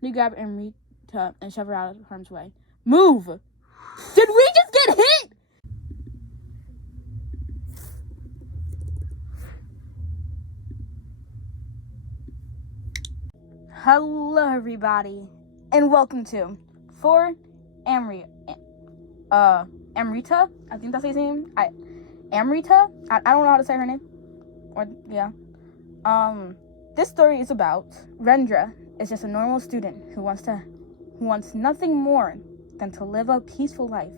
He grabbed Amerta and shoved her out of harm's way. Move! Did we just get hit? Hello, everybody, and welcome to Amerta. I think that's his name. Amerta. I don't know how to say her name. This story is about Rendra. Is just a normal student who wants nothing more than to live a peaceful life.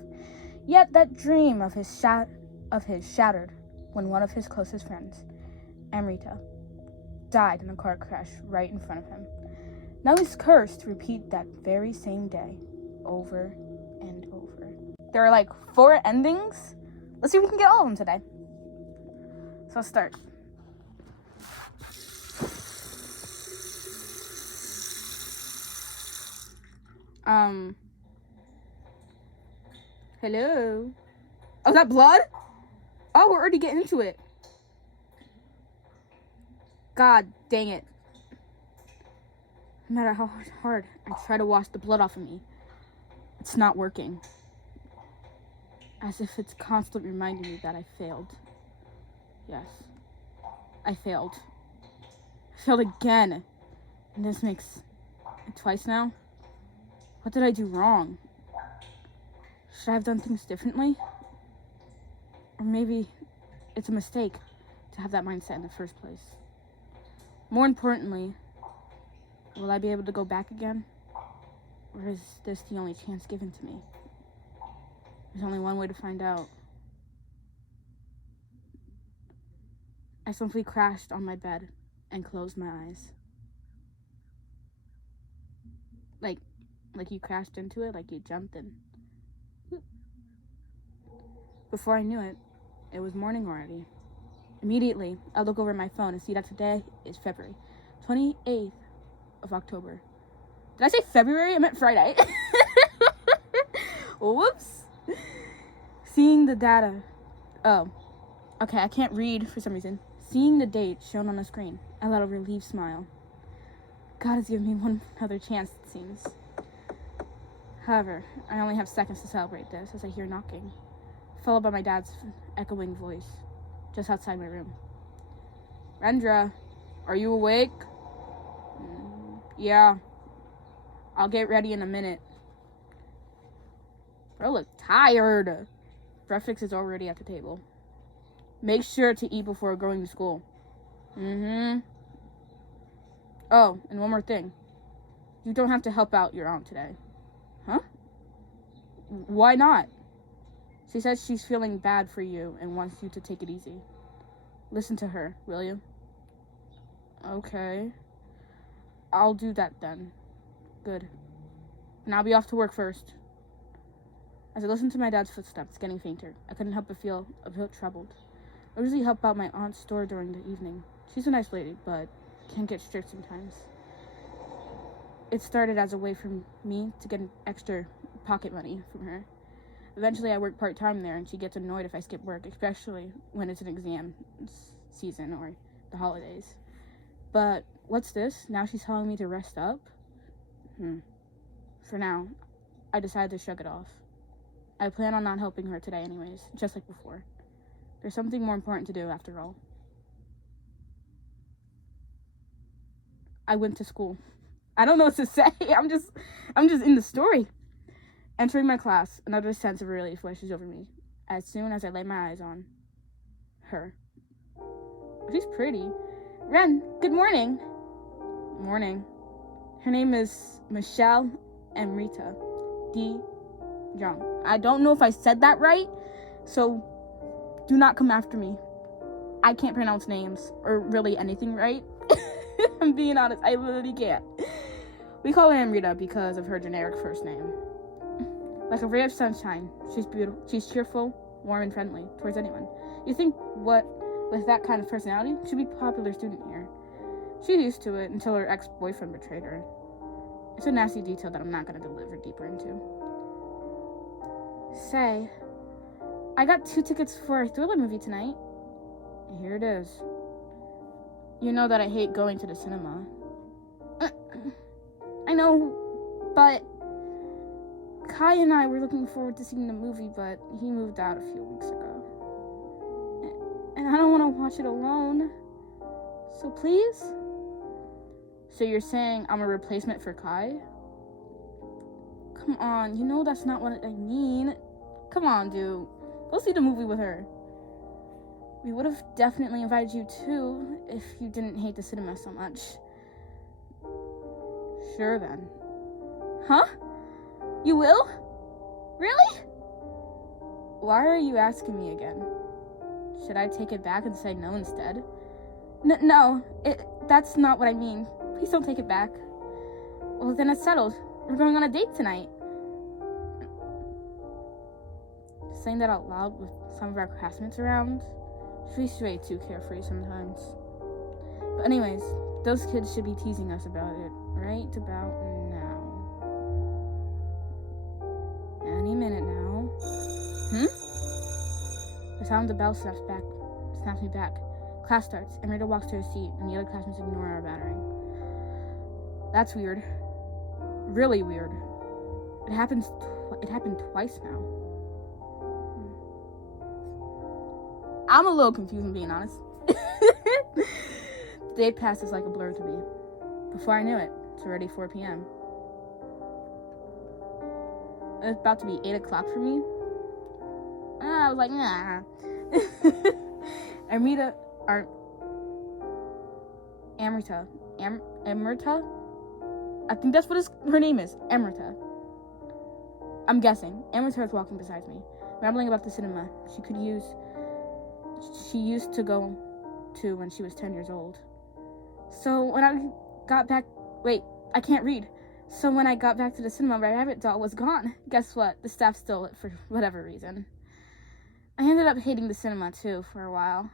Yet that dream of his shattered when one of his closest friends, Amerta, died in a car crash right in front of him. Now he's cursed to repeat that very same day over and over. There are like 4 endings. Let's see if we can get all of them today. So let's start. Hello? Oh, is that blood? Oh, we're already getting into it. God dang it. No matter how hard I try to wash the blood off of me, it's not working. As if it's constantly reminding me that I failed. Yes, I failed. I failed again. And this makes it twice now. What did I do wrong? Should I have done things differently? Or maybe it's a mistake to have that mindset in the first place. More importantly, will I be able to go back again? Or is this the only chance given to me? There's only one way to find out. I simply crashed on my bed and closed my eyes. Like you crashed into it, like you jumped in. Before I knew it, it was morning already. Immediately, I look over at my phone and see that today is February 28th of October. Did I say February? I meant Friday. Whoops. Seeing the data. Oh. Okay, I can't read for some reason. Seeing the date shown on the screen, I let a relieved smile. God has given me one other chance, it seems. However, I only have seconds to celebrate this as I hear knocking, followed by my dad's echoing voice, just outside my room. Rendra, are you awake? Yeah. I'll get ready in a minute. Bro, look tired. Breakfast is already at the table. Make sure to eat before going to school. Oh, and one more thing. You don't have to help out your aunt today. Huh? Why not? She says she's feeling bad for you and wants you to take it easy. Listen to her, will you? Okay. I'll do that then. Good. And I'll be off to work first. As I listened to my dad's footsteps getting fainter, I couldn't help but feel a bit troubled. I usually help out my aunt's store during the evening. She's a nice lady, but can get strict sometimes. It started as a way for me to get extra pocket money from her. Eventually, I work part-time there, and she gets annoyed if I skip work, especially when it's an exam season or the holidays. But what's this? Now she's telling me to rest up? For now, I decided to shrug it off. I plan on not helping her today anyways, just like before. There's something more important to do after all. I went to school. I don't know what to say. I'm just in the story. Entering my class, another sense of relief washes over me as soon as I lay my eyes on her. She's pretty. Ren, good morning. Morning. Her name is Michelle Amerta D. Jung. I don't know if I said that right, so do not come after me. I can't pronounce names or really anything right. I'm being honest, I literally can't. We call her Amerta because of her generic first name. Like a ray of sunshine, she's beautiful. She's cheerful, warm, and friendly towards anyone. You think with that kind of personality, she'd be a popular student here. She's used to it until her ex-boyfriend betrayed her. It's a nasty detail that I'm not going to deliver deeper into. Say, I got 2 tickets for a thriller movie tonight. Here it is. You know that I hate going to the cinema. I know, but Kai and I were looking forward to seeing the movie, but he moved out a few weeks ago. And I don't want to watch it alone. So please? So you're saying I'm a replacement for Kai? Come on, you know that's not what I mean. Come on, dude. Go see the movie with her. We would have definitely invited you too if you didn't hate the cinema so much. Sure then. Huh? You will? Really? Why are you asking me again? Should I take it back and say no instead? No, that's not what I mean. Please don't take it back. Well, then it's settled. We're going on a date tonight. Saying that out loud with some of our classmates around, she's way too carefree sometimes. But anyways, those kids should be teasing us about it right about now. Any minute now. The sound of the bell snaps me back. Class starts. Amerta walks to her seat, and the other classmates ignore our battering. That's weird. Really weird. It happened twice now. I'm a little confused, I'm being honest. The day passes like a blur to me. Before I knew it, it's already 4 p.m. It's about to be 8 o'clock for me. I was like, nah. Amerta? I think that's what her name is. Amerta. I'm guessing. Amerta is walking beside me, rambling about the cinema she used to go to when she was 10 years old. So when I got back... Wait, I can't read. So when I got back to the cinema, my rabbit doll was gone. Guess what? The staff stole it for whatever reason. I ended up hating the cinema, too, for a while.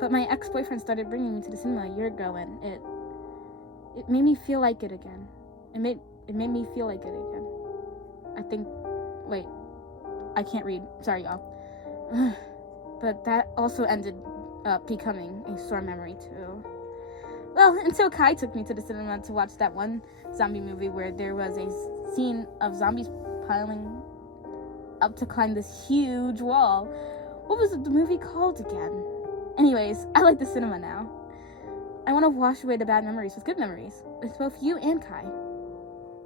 But my ex-boyfriend started bringing me to the cinema a year ago, and it made me feel like it again. It made me feel like it again. Wait, I can't read. Sorry, y'all. But that also ended up becoming a sore memory, too. Well, until Kai took me to the cinema to watch that one zombie movie where there was a scene of zombies piling up to climb this huge wall. What was the movie called again? Anyways, I like the cinema now. I want to wash away the bad memories with good memories, with both you and Kai.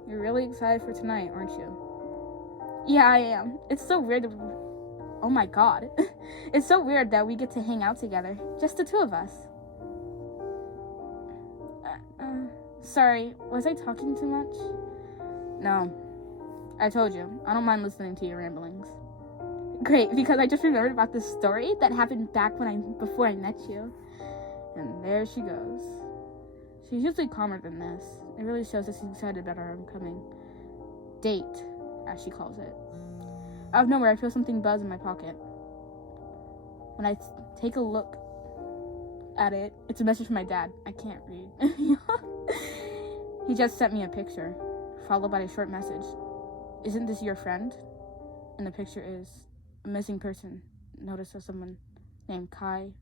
You're really excited for tonight, aren't you? Yeah, I am. It's so weird oh my god. It's so weird that we get to hang out together, just the two of us. Sorry, was I talking too much? No. I told you, I don't mind listening to your ramblings. Great, because I just remembered about this story that happened back before I met you. And there she goes. She's usually calmer than this. It really shows that she's excited about our upcoming date, as she calls it. Out of nowhere, I feel something buzz in my pocket. When I take a look at it, it's a message from my dad. I can't read. He just sent me a picture, followed by a short message. Isn't this your friend? And the picture is a missing person. Notice of someone named Kai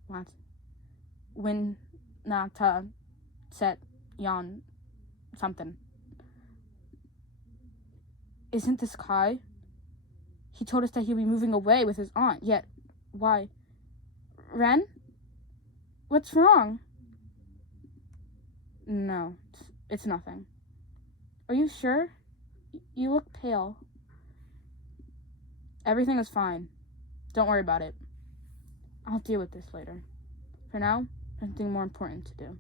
Nata Set Yon something. Isn't this Kai? He told us that he'll be moving away with his aunt, yet why? Ren? What's wrong? No, it's nothing. Are you sure? You look pale. Everything is fine. Don't worry about it. I'll deal with this later. For now, something more important to do.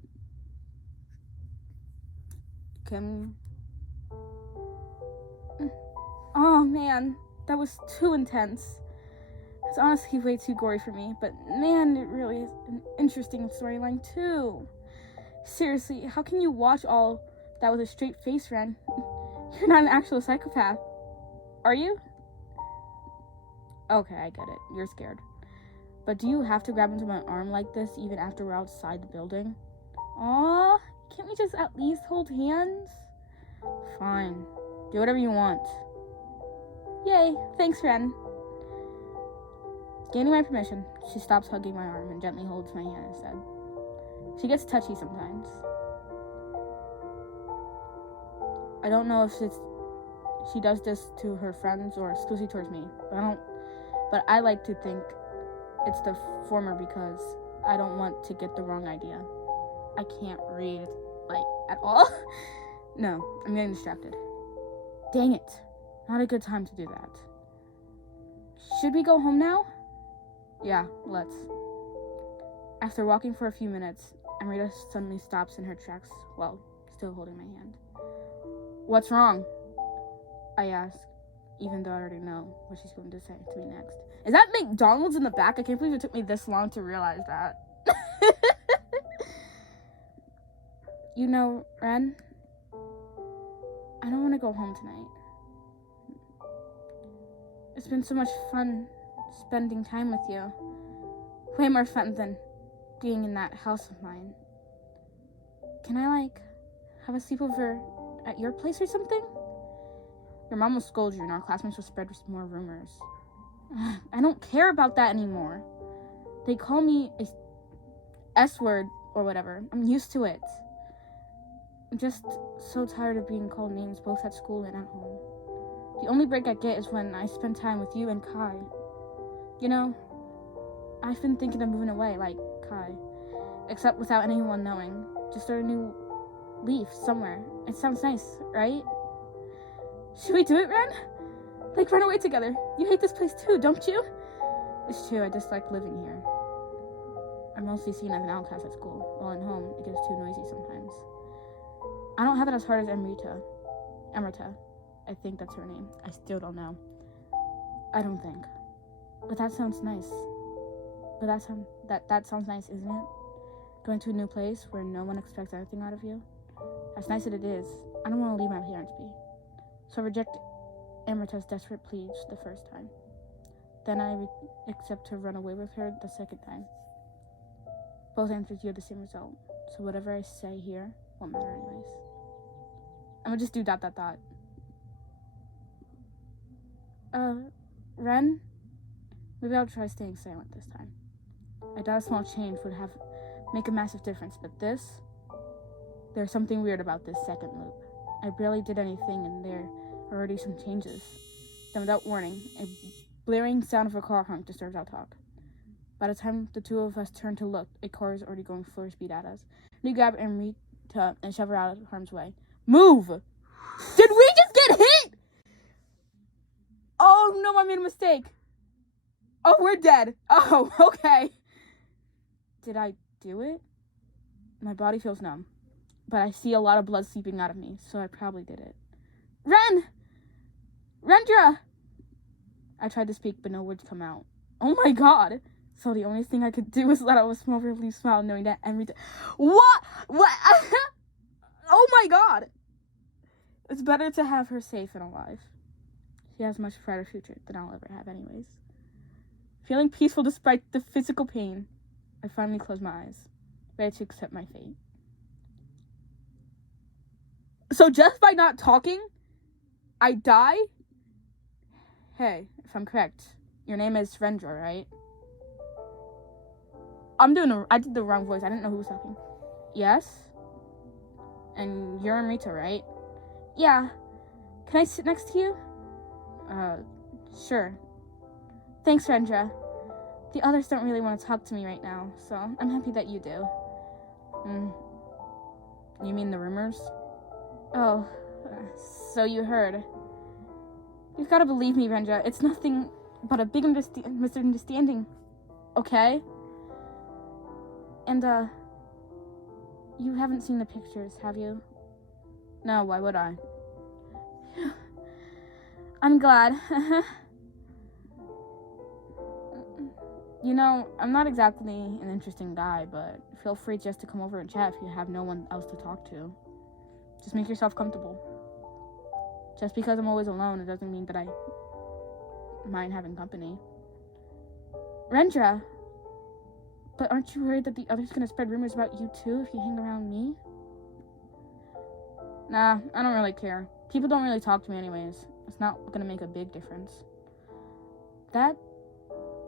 Oh man, that was too intense. It's honestly way too gory for me, but man, it really is an interesting storyline too. Seriously, how can you watch all that with a straight face, Ren? You're not an actual psychopath, are you? Okay, I get it. You're scared. But do you have to grab into my arm like this even after we're outside the building? Aw, can't we just at least hold hands? Fine. Do whatever you want. Yay, thanks, Ren. Gaining my permission, she stops hugging my arm and gently holds my hand instead. She gets touchy sometimes. I don't know if she does this to her friends or exclusively towards me. But I like to think it's the former because I don't want to get the wrong idea. I can't read, like, at all. No, I'm getting distracted. Dang it. Not a good time to do that. Should we go home now? Yeah, let's. After walking for a few minutes, Amerta suddenly stops in her tracks while still holding my hand. What's wrong? I ask, even though I already know what she's going to say to me next. Is that McDonald's in the back? I can't believe it took me this long to realize that. You know, Ren, I don't want to go home tonight. It's been so much fun spending time with you. Way more fun than being in that house of mine. Can I, have a sleepover at your place or something? Your mom will scold you and our classmates will spread more rumors. I don't care about that anymore. They call me a S-word or whatever. I'm used to it. I'm just so tired of being called names both at school and at home. The only break I get is when I spend time with you and Kai. You know, I've been thinking of moving away, like Kai. Except without anyone knowing. Just start a new leaf somewhere. It sounds nice, right? Should we do it, Ren? Run away together. You hate this place too, don't you? It's true, I dislike living here. I'm mostly seen as an outcast at school, while at home it gets too noisy sometimes. I don't have it as hard as Amerta. I think that's her name. I still don't know. I don't think. But that sounds nice. That sounds nice, isn't it? Going to a new place where no one expects anything out of you. As nice as it is, I don't want to leave my parents be. So I reject Amerta's desperate pleas the first time. Then I accept to run away with her the second time. Both answers yield the same result. So whatever I say here won't matter anyways. I'm gonna just do ... Ren? Maybe I'll try staying silent this time. I doubt a small change would make a massive difference, but there's something weird about this second loop. I barely did anything and there are already some changes. Then without warning, a blaring sound of a car honk disturbs our talk. By the time the two of us turn to look, a car is already going full speed at us. We grab Amerta and shove her out of harm's way. Move! Did we just get hit? Oh no, I made a mistake. Oh, we're dead. Oh, okay. Did I do it? My body feels numb, but I see a lot of blood seeping out of me, so I probably did it. Ren! Rendra! I tried to speak, but no words come out. Oh my god. So the only thing I could do was let out a small relief smile, knowing that Amerta... What? Oh my god. It's better to have her safe and alive. She has a much brighter future than I'll ever have anyways. Feeling peaceful despite the physical pain, I finally close my eyes, ready to accept my fate. So just by not talking, I die? Hey, if I'm correct, your name is Rendra, right? I did the wrong voice. I didn't know who was talking. Yes? And you're Amerta, right? Yeah. Can I sit next to you? Sure. Thanks, Rendra. The others don't really want to talk to me right now, so I'm happy that you do. You mean the rumors? Oh, so you heard. You've got to believe me, Rendra. It's nothing but a big misunderstanding, okay? And, you haven't seen the pictures, have you? No, why would I? I'm glad. You know, I'm not exactly an interesting guy, but feel free just to come over and chat if you have no one else to talk to. Just make yourself comfortable. Just because I'm always alone, it doesn't mean that I mind having company. Rendra! But aren't you worried that the others are gonna spread rumors about you too if you hang around me? Nah, I don't really care. People don't really talk to me anyways. It's not gonna make a big difference. That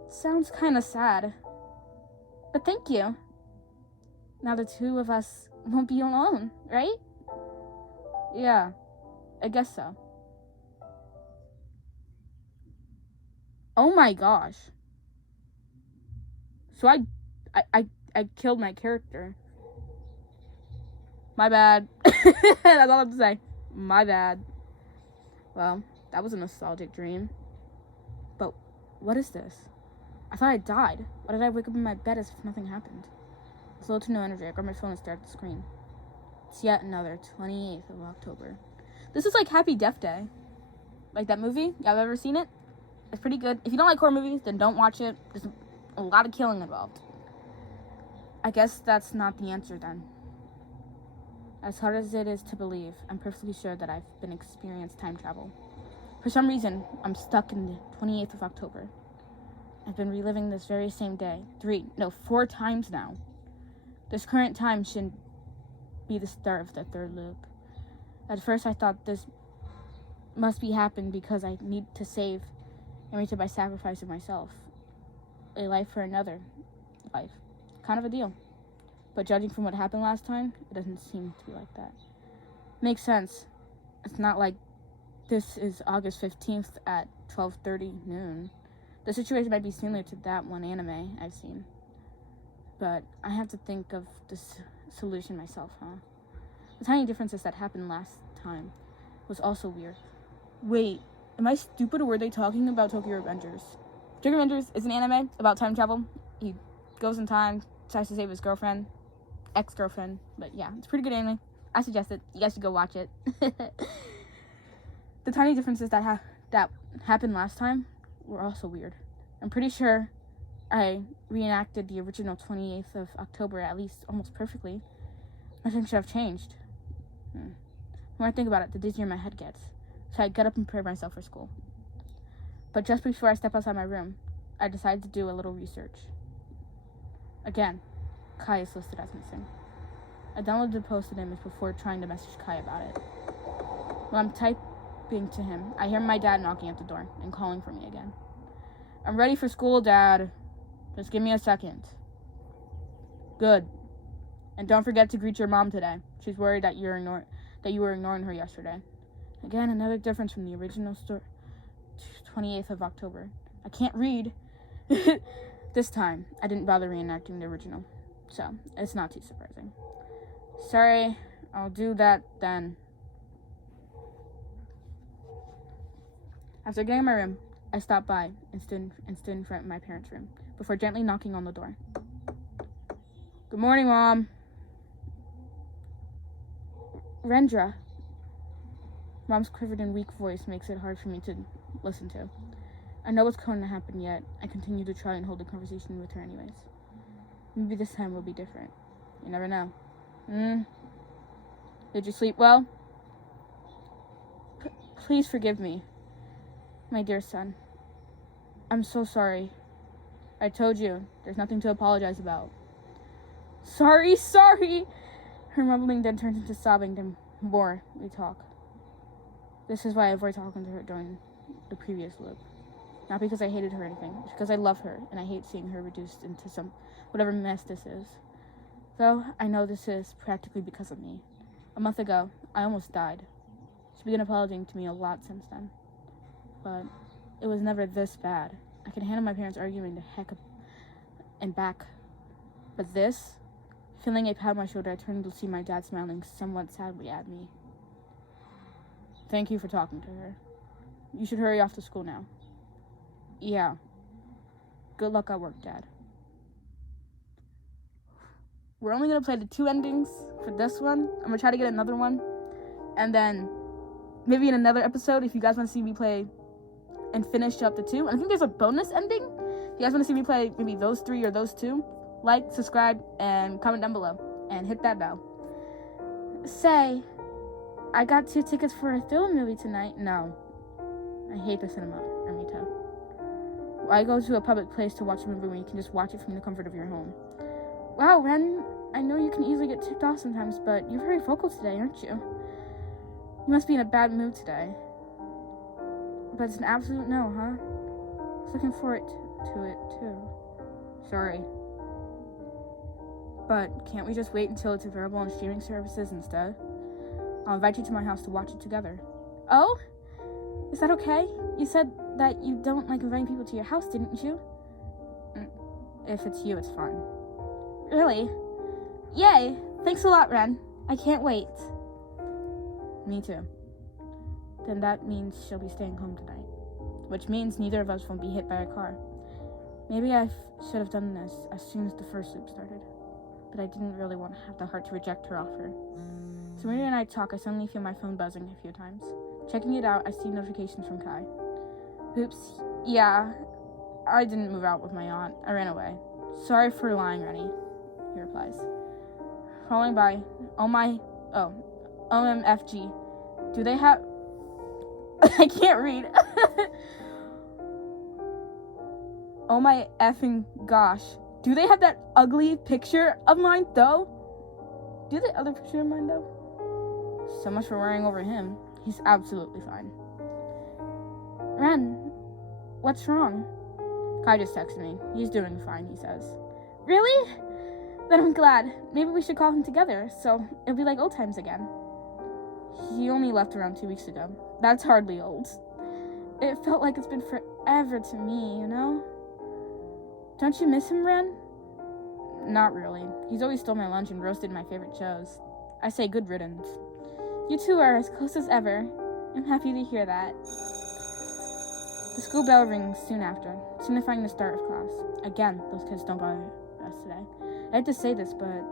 sounds kinda sad. But thank you. Now the two of us won't be alone, right? Yeah. I guess so. Oh my gosh. So I killed my character. My bad. That's all I have to say. My bad. Well, that was a nostalgic dream. But what is this? I thought I died. Why did I wake up in my bed as if nothing happened? With little to no energy, I grabbed my phone and stared at the screen. It's yet another 28th of October. This is like Happy Death Day. Like that movie? Y'all ever seen it? It's pretty good. If you don't like horror movies, then don't watch it. There's a lot of killing involved. I guess that's not the answer then. As hard as it is to believe, I'm perfectly sure that I've been experienced time travel. For some reason, I'm stuck in the 28th of October. I've been reliving this very same day 4 times now. This current time shouldn't be the start of the third loop. At first, I thought this must be happened because I need to save Amerta by sacrificing myself. A life for another life. Kind of a deal. But judging from what happened last time, it doesn't seem to be like that. Makes sense. It's not like this is August 15th at 12:30 noon. The situation might be similar to that one anime I've seen. But I have to think of this solution myself, huh? The tiny differences that happened last time was also weird. Wait, am I stupid or were they talking about Tokyo Revengers? Tokyo Revengers is an anime about time travel. He goes in time, tries to save his girlfriend, ex-girlfriend. But yeah, it's a pretty good anime. I suggest it. You guys should go watch it. The tiny differences that happened last time were also weird. I'm pretty sure I reenacted the original 28th of October at least almost perfectly. Nothing should have changed. The more I think about it, the dizzier my head gets. So I get up and prepare myself for school. But just before I step outside my room, I decide to do a little research. Again, Kai is listed as missing. I downloaded the posted image before trying to message Kai about it. While I'm typing to him, I hear my dad knocking at the door and calling for me again. I'm ready for school, Dad. Just give me a second. Good. And don't forget to greet your mom today. She's worried that you were ignoring her yesterday. Again, another difference from the original 28th of October. I can't read. This time, I didn't bother reenacting the original. So, it's not too surprising. Sorry, I'll do that then. After getting in my room, I stopped by and stood in front of my parents' room before gently knocking on the door. Good morning, Mom. Rendra. Mom's quivered and weak voice makes it hard for me to listen to. I know what's going to happen, yet I continue to try and hold a conversation with her anyways. Maybe this time will be different. You never know. Did you sleep well? Please forgive me, my dear son. I'm so sorry. I told you, there's nothing to apologize about. Sorry. Her mumbling then turns into sobbing the more we talk. This is why I avoid talking to her during the previous loop. Not because I hated her or anything, it's because I love her and I hate seeing her reduced into whatever mess this is. Though I know this is practically because of me. A month ago, I almost died. She's begun apologizing to me a lot since then. But it was never this bad. I can handle my parents arguing the heck up and back. But this, feeling a pat on my shoulder, I turned to see my dad smiling somewhat sadly at me. Thank you for talking to her. You should hurry off to school now. Yeah. Good luck at work, Dad. We're only going to play the 2 endings for this one. I'm going to try to get another one. And then maybe in another episode, if you guys want to see me play and finish up the 2. And I think there's a bonus ending. If you guys want to see me play maybe those 3 or those 2, like, subscribe, and comment down below. And hit that bell. Say, I got 2 tickets for a film movie tonight. No. I hate the cinema, Amerta. Why go to a public place to watch a movie when you can just watch it from the comfort of your home? Wow, Ren, I know you can easily get ticked off sometimes, but you're very vocal today, aren't you? You must be in a bad mood today. But it's an absolute no, huh? I was looking forward to it, too. Sorry. But can't we just wait until it's available on streaming services instead? I'll invite you to my house to watch it together. Oh? Is that okay? You said that you don't like inviting people to your house, didn't you? If it's you, it's fine. Really? Yay! Thanks a lot, Ren. I can't wait. Me too. Then that means she'll be staying home tonight. Which means neither of us won't be hit by a car. Maybe I should have done this as soon as the first loop started. But I didn't really want to have the heart to reject her offer. So when and I talk, I suddenly feel my phone buzzing a few times. Checking it out, I see notifications from Kai. Oops. Yeah, I didn't move out with my aunt. I ran away. Sorry for lying, Rennie. He replies. Following by, OMFG. Do they have... I can't read. Oh my effing gosh. Do they have that ugly picture of mine, though? Do they other picture of mine, though? So much for worrying over him. He's absolutely fine. Ren, what's wrong? Kai just texted me. He's doing fine, he says. Really? Then I'm glad. Maybe we should call him together, so it'll be like old times again. He only left around 2 weeks ago. That's hardly old. It felt like it's been forever to me, you know? Don't you miss him, Ren? Not really. He's always stole my lunch and roasted my favorite shows. I say good riddance. You two are as close as ever. I'm happy to hear that. The school bell rings soon after, signifying the start of class. Again, those kids don't bother us today. I hate to say this, but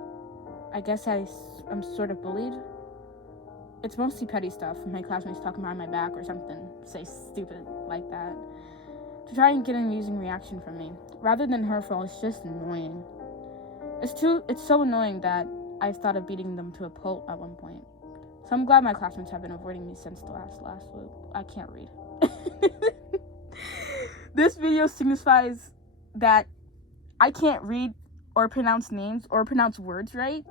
I guess I'm sort of bullied. It's mostly petty stuff, my classmates talking behind my back or something, say stupid like that, to try and get an amusing reaction from me. Rather than hurtful, it's just annoying. It's so annoying that I've thought of beating them to a pulp at one point. So I'm glad my classmates have been avoiding me since the last loop. I can't read. This video signifies that I can't read or pronounce names or pronounce words right.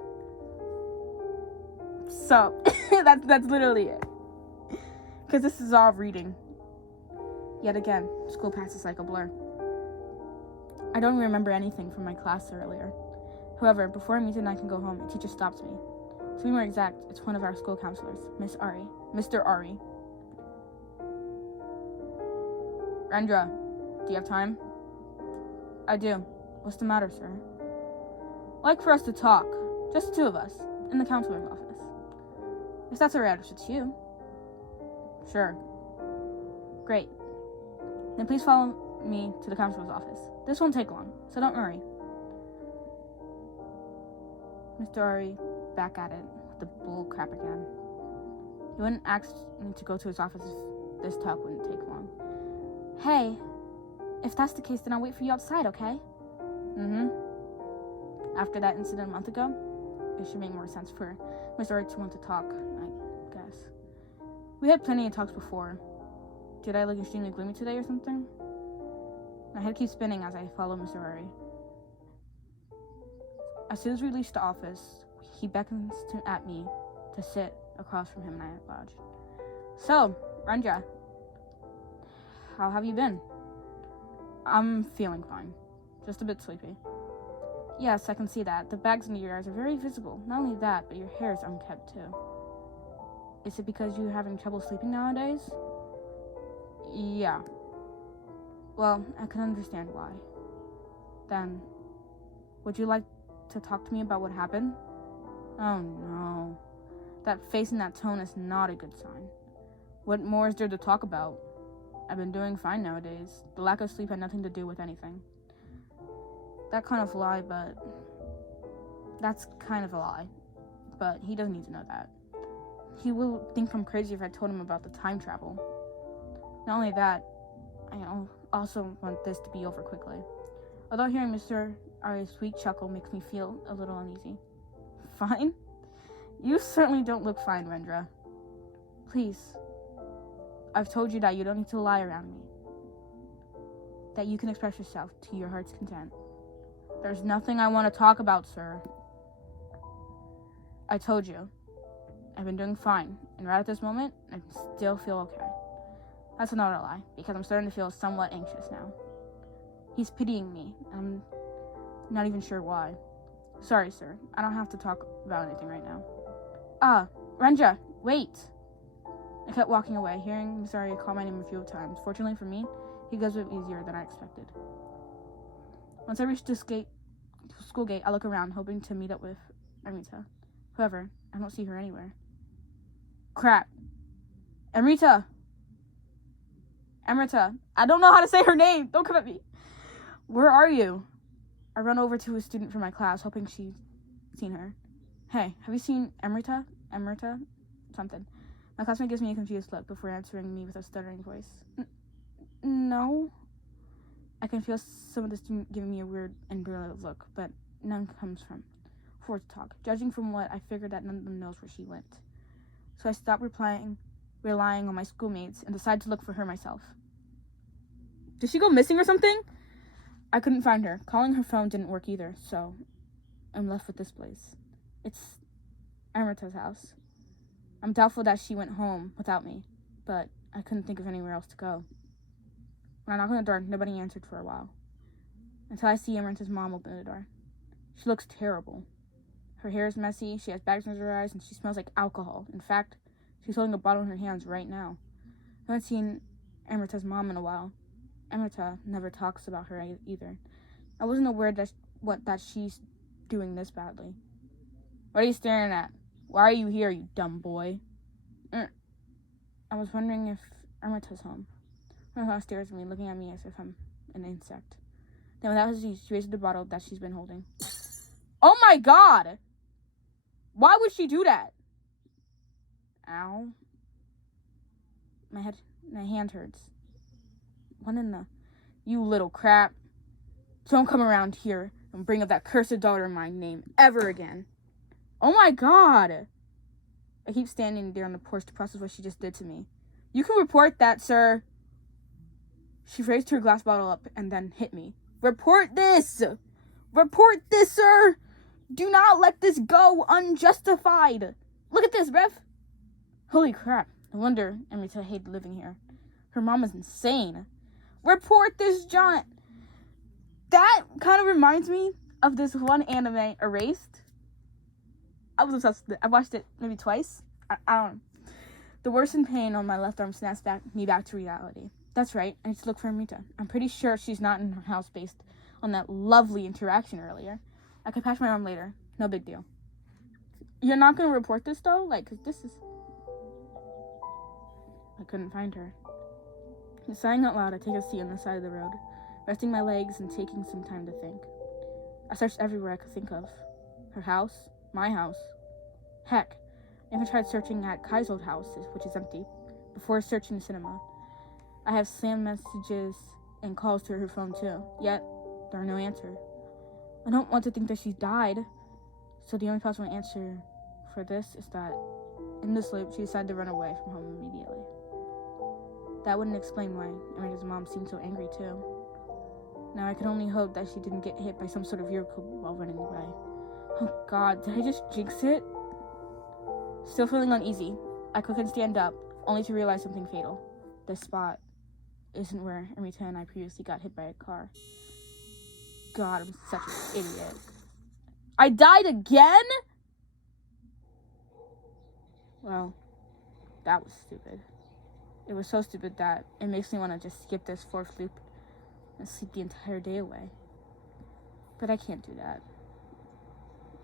So, that's literally it. Because this is all reading. Yet again, school passes like a blur. I don't remember anything from my class earlier. However, before I meet and I can go home, a teacher stops me. To be more exact, it's one of our school counselors, Mr. Ari. Rendra, do you have time? I do. What's the matter, sir? I'd like for us to talk, just the two of us, in the counselor's office. If that's alright, if it's you. Sure. Great. Then please follow me to the counselor's office. This won't take long, so don't worry. Mr. Ari, back at it, with the bull crap again. He wouldn't ask me to go to his office if this talk wouldn't take long. Hey, if that's the case, then I'll wait for you outside, okay? After that incident a month ago, it should make more sense for Mr. Ari to want to talk, I guess. We had plenty of talks before. Did I look extremely gloomy today or something? My head keeps spinning as I follow Mr. Ari. As soon as we reach the office, he beckons at me to sit across from him and I lodge. So, Ranja, how have you been? I'm feeling fine. Just a bit sleepy. Yes, I can see that. The bags under your eyes are very visible. Not only that, but your hair is unkempt too. Is it because you're having trouble sleeping nowadays? Yeah. Well, I can understand why. Then, would you like to talk to me about what happened? Oh no. That face and that tone is not a good sign. What more is there to talk about? I've been doing fine nowadays. The lack of sleep had nothing to do with anything. That kind of lie, but... That's kind of a lie. But he doesn't need to know that. He will think I'm crazy if I told him about the time travel. Not only that, I also want this to be over quickly. Although hearing Mr. Ari's sweet chuckle makes me feel a little uneasy. Fine? You certainly don't look fine, Rendra. Please. I've told you that you don't need to lie around me. That you can express yourself to your heart's content. There's nothing I want to talk about, sir. I told you. I've been doing fine, and right at this moment, I still feel okay. That's not a lie, because I'm starting to feel somewhat anxious now. He's pitying me, and I'm not even sure why. Sorry, sir. I don't have to talk about anything right now. Renja, wait! I kept walking away, hearing Mr. Arya call my name a few times. Fortunately for me, he goes a bit easier than I expected. Once I reached the school gate, I look around, hoping to meet up with Amerta. However, I don't see her anywhere. Crap. Amerta! Amerta. I don't know how to say her name. Don't come at me. Where are you? I run over to a student from my class, hoping she's seen her. Hey, have you seen Amerta? Amerta? Something. My classmate gives me a confused look before answering me with a stuttering voice. No. I can feel some of the student giving me a weird and blurred look, but none comes from forward to talk. Judging from what I figured that none of them knows where she went. So I stopped relying on my schoolmates and decided to look for her myself. Did she go missing or something? I couldn't find her. Calling her phone didn't work either, so I'm left with this place. It's Amerta's house. I'm doubtful that she went home without me, but I couldn't think of anywhere else to go. When I knocked on the door, nobody answered for a while, until I see Amerta's mom open the door. She looks terrible. Her hair is messy, she has bags under her eyes, and she smells like alcohol. In fact, she's holding a bottle in her hands right now. I haven't seen Amerta's mom in a while. Amerta never talks about her either. I wasn't aware that she's doing this badly. What are you staring at? Why are you here, you dumb boy? I was wondering if Amerta's home. My mom stares at me, looking at me as if I'm an insect. Then without hesitation, she raises the bottle that she's been holding. Oh my god! Why would she do that? Ow. My hand hurts. What in the... You little crap. Don't come around here and bring up that cursed daughter of mine name ever again. Oh my god! I keep standing there on the porch to process what she just did to me. You can report that, sir. She raised her glass bottle up and then hit me. Report this! Report this, sir! Do not let this go unjustified! Look at this, ref! Holy crap. No wonder Amerta hated living here. Her mom is insane. Report this jaunt! That kind of reminds me of this one anime, Erased. I was obsessed with it. I watched it maybe twice. I don't know. The worsened pain on my left arm snaps me back to reality. That's right, I need to look for Amerta. I'm pretty sure she's not in her house based on that lovely interaction earlier. I could patch my arm later. No big deal. You're not going to report this, though? Like, 'cause this is... I couldn't find her. Sighing out loud, I take a seat on the side of the road, resting my legs and taking some time to think. I searched everywhere I could think of. Her house, my house. Heck, I even tried searching at Kai's old house, which is empty, before searching the cinema. I have sent messages and calls to her phone too, yet there are no answers. I don't want to think that she's died, so the only possible answer for this is that, in this loop, she decided to run away from home immediately. That wouldn't explain why Amerta's mom seemed so angry too. Now I can only hope that she didn't get hit by some sort of vehicle while running away. Oh god, did I just jinx it? Still feeling uneasy, I quickly stand up, only to realize something fatal. This spot isn't where Amerta and I previously got hit by a car. God, I'm such an idiot. I died again? Well, that was stupid. It was so stupid that it makes me want to just skip this fourth loop and sleep the entire day away. But I can't do that.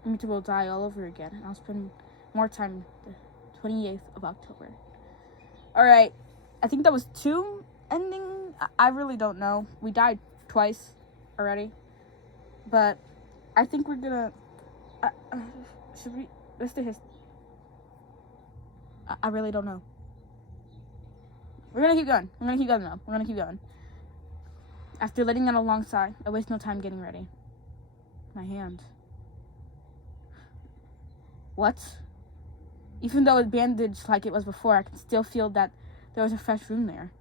Amerta will die all over again, and I'll spend more time the 28th of October. Alright, I think that was 2 ending. I really don't know. We died twice already. But I think we're gonna... should we... What's the history? I really don't know. We're gonna keep going. We're gonna keep going though. We're gonna keep going. After letting out a long sigh, I waste no time getting ready. My hand. What? Even though it's bandaged like it was before, I can still feel that there was a fresh wound there.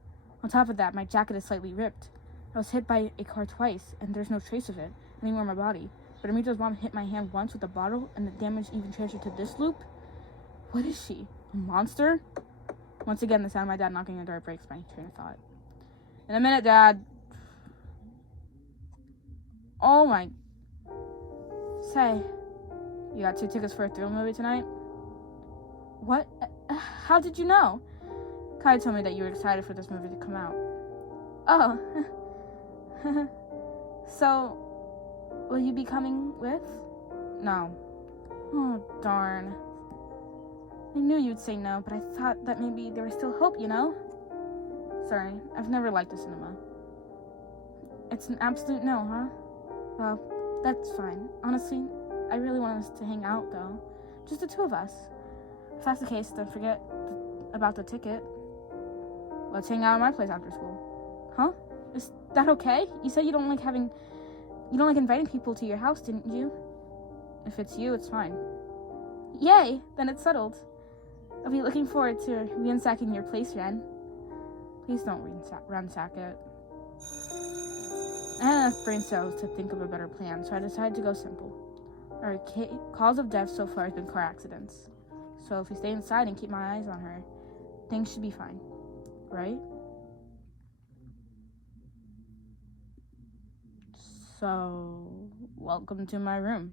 On top of that, my jacket is slightly ripped. I was hit by a car twice, and there's no trace of it anywhere on my body. But Amerta's mom hit my hand once with a bottle, and the damage even transferred to this loop? What is she? A monster? Once again, the sound of my dad knocking on the door breaks my train of thought. In a minute, Dad. Oh my... Say, you got 2 tickets for a thrill movie tonight? What? How did you know? Kai told me that you were excited for this movie to come out. Oh. So, will you be coming with? No. Oh, darn. I knew you'd say no, but I thought that maybe there was still hope, you know? Sorry, I've never liked the cinema. It's an absolute no, huh? Well, that's fine. Honestly, I really want us to hang out, though. Just the two of us. If that's the case, then forget about the ticket. Let's hang out at my place after school. Huh? Is that okay? You said you don't like inviting people to your house, didn't you? If it's you, it's fine. Yay! Then it's settled. I'll be looking forward to ransacking your place, Ren. Please don't ransack it. I had enough brain cells to think of a better plan, so I decided to go simple. Our cause of death so far has been car accidents. So if we stay inside and keep my eyes on her, things should be fine. Right? So, welcome to my room.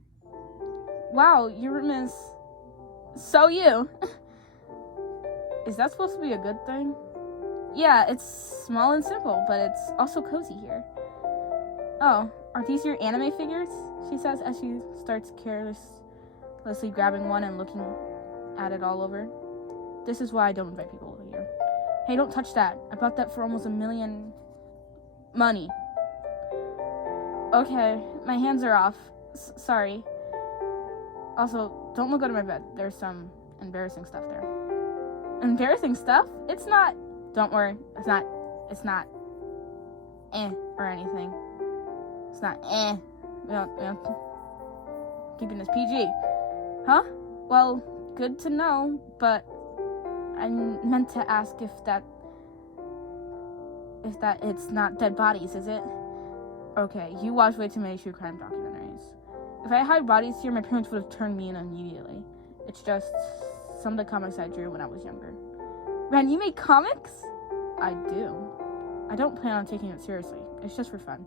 Wow, your room is so you. Is that supposed to be a good thing? Yeah, it's small and simple, but it's also cozy here. Oh, are these your anime figures? She says as she starts carelessly grabbing one and looking at it all over. This is why I don't invite people over here. Hey, don't touch that. I bought that for almost $1 million money. Okay, my hands are off. Sorry. Also, don't look under my bed. There's some embarrassing stuff there. Embarrassing stuff? It's not. Don't worry. It's not or anything. It's not We don't keeping this PG. Huh? Well, good to know, but I meant to ask if that it's not dead bodies, is it? Okay, you watch way too many true crime documentaries. If I hide bodies here, my parents would have turned me in immediately. It's just some of the comics I drew when I was younger. Ren, you make comics? I do. I don't plan on taking it seriously. It's just for fun.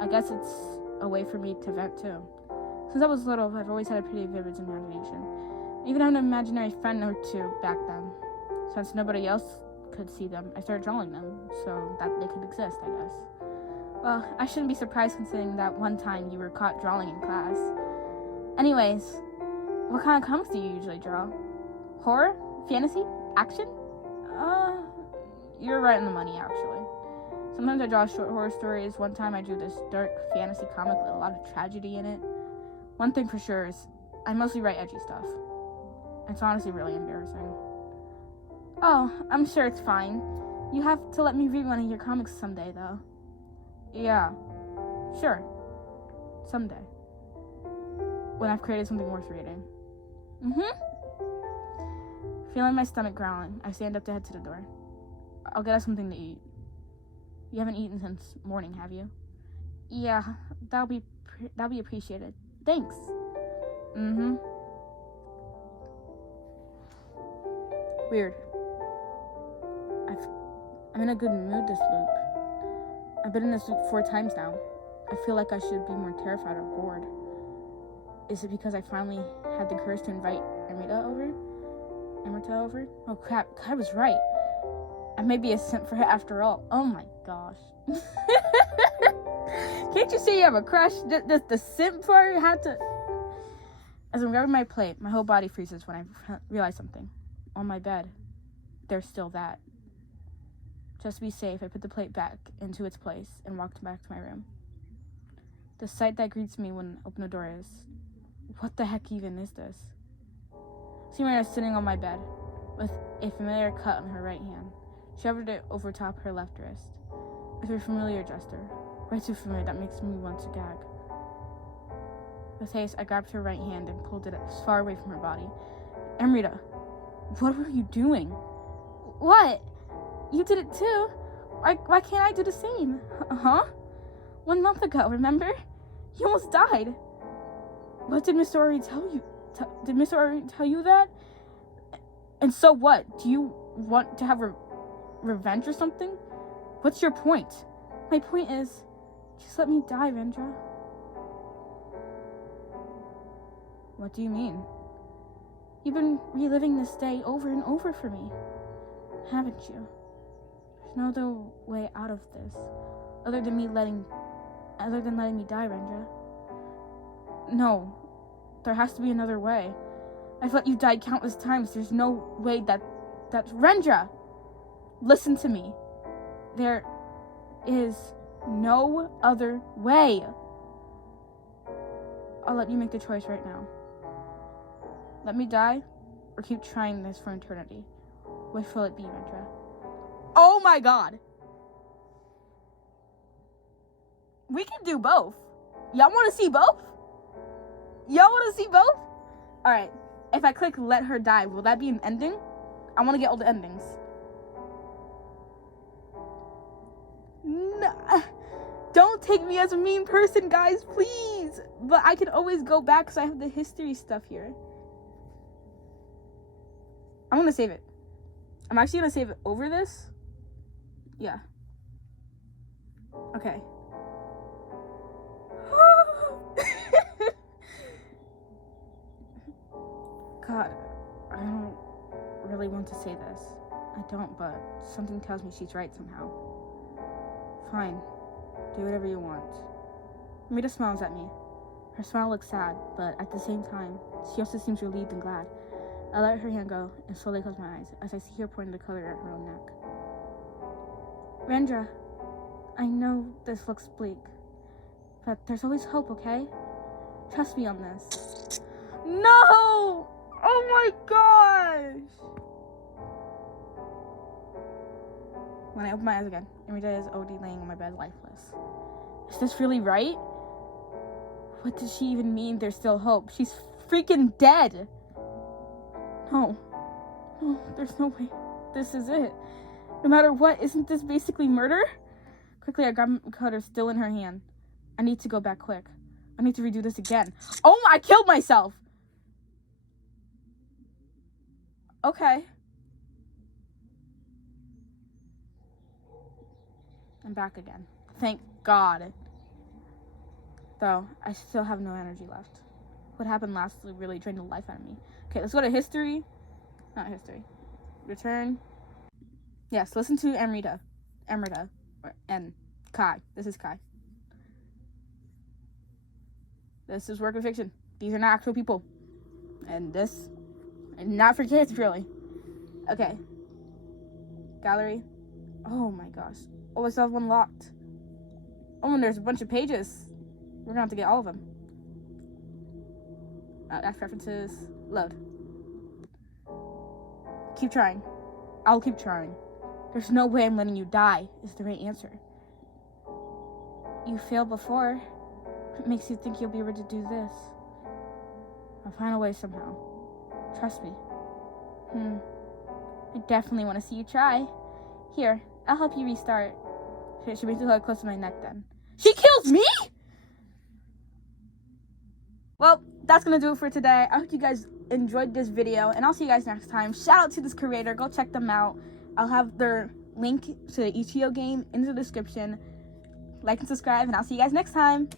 I guess it's a way for me to vent too. Since I was little, I've always had a pretty vivid imagination. I even had an imaginary friend or two back then. Since nobody else could see them, I started drawing them so that they could exist, I guess. Well, I shouldn't be surprised considering that one time you were caught drawing in class. Anyways, what kind of comics do you usually draw? Horror? Fantasy? Action? You're right on the money, actually. Sometimes I draw short horror stories. One time I drew this dark fantasy comic with a lot of tragedy in it. One thing for sure is I mostly write edgy stuff. It's honestly really embarrassing. Oh, I'm sure it's fine. You have to let me read one of your comics someday, though. Yeah, sure. Someday. When I've created something worth reading. Feeling my stomach growling, I stand up to head to the door. I'll get us something to eat. You haven't eaten since morning, have you? Yeah, that'll be appreciated. Thanks. Weird. I'm in a good mood this loop. I've been in this loop 4 times now. I feel like I should be more terrified or bored. Is it because I finally had the courage to invite Amerta over? Oh crap, I was right. I may be a simp for her after all. Oh my gosh. Can't you see you have a crush? The simp part had to... As I'm grabbing my plate, my whole body freezes when I realize something. On my bed, there's still that. Just to be safe, I put the plate back into its place and walked back to my room. The sight that greets me when I open the door is... What the heck even is this? Amerta is sitting on my bed, with a familiar cut on her right hand. She hovered it over top her left wrist. With her familiar gesture. Way too familiar, that makes me want to gag. With haste, I grabbed her right hand and pulled it as far away from her body. Amerta, what were you doing? What? You did it too? Why can't I do the same? Huh? 1 month ago, remember? You almost died. What did Miss Ori tell you? Did Miss Ori tell you that? And so what? Do you want to have revenge or something? What's your point? My point is, just let me die, Vendra. What do you mean? You've been reliving this day over and over for me. haven't you? There's no other way out of this, other than letting me die, Rendra. No, there has to be another way. I've let you die countless times. There's no way that's Rendra! Listen to me. There is no other way. I'll let you make the choice right now. Let me die, or keep trying this for eternity. Which will it be, Rendra? Oh my god! We can do both. Y'all want to see both? Y'all want to see both? Alright, if I click let her die, will that be an ending? I want to get all the endings. No, don't take me as a mean person, guys, please. But I can always go back because I have the history stuff here. I'm going to save it. I'm actually going to save it over this. Yeah. Okay. God, I don't really want to say this. I don't, but something tells me she's right somehow. Fine. Do whatever you want. Amerta smiles at me. Her smile looks sad, but at the same time, she also seems relieved and glad. I let her hand go and slowly close my eyes as I see her pouring the color at her own neck. Rendra, I know this looks bleak, but there's always hope, okay? Trust me on this. No! Oh my gosh! When I open my eyes again, Amerta is already laying on my bed lifeless. Is this really right? What does she even mean there's still hope? She's freaking dead! No. No, there's no way. This is it. No matter what, isn't this basically murder? Quickly, I grab my cutter still in her hand. I need to go back quick. I need to redo this again. Oh, I killed myself! Okay. I'm back again. Thank God. Though, I still have no energy left. What happened last really drained the life out of me. Okay, let's go to history. Not history. Return. Yes, listen to Amerta. And Kai. This is Kai. This is work of fiction. These are not actual people. And this... and not for kids, really. Okay. Gallery. Oh my gosh. Oh, it's all unlocked. Oh, and there's a bunch of pages. We're gonna have to get all of them. Act preferences. Load. Keep trying. I'll keep trying. There's no way I'm letting you die, is the right answer. You failed before. What makes you think you'll be able to do this? I'll find a way somehow. Trust me. I definitely want to see you try. Here, I'll help you restart. She brings her hug close to my neck then. She kills me?! Well, that's going to do it for today. I hope you guys enjoyed this video, and I'll see you guys next time. Shout out to this creator. Go check them out. I'll have their link to the Ichio game in the description. Like and subscribe, and I'll see you guys next time.